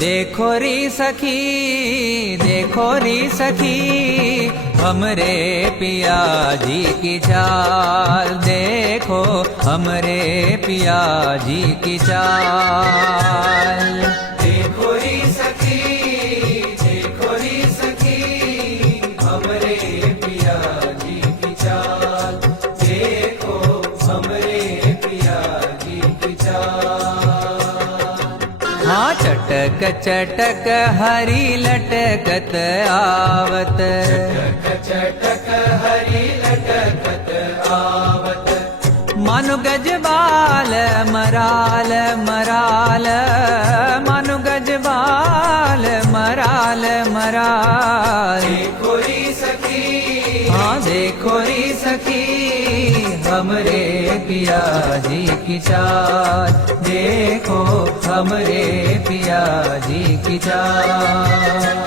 देखो री सखी हमरे पिया जी की चाल, देखो हमरे पिया जी की चाल। देखो री सखी हमरे पिया जी की चाल, देखो हमरे पिया जी की चाल। हाँ चटक चटक हरी लटकत आवत, चटक हरी लटकत आवत। मानु गजबाल मराल मराल, मानु गजबाल मराल मराल। देखो री सखी, हाँ देखो री सखी हमरे पिया जी की चाल, देखो हमरे पिया जी की चाल।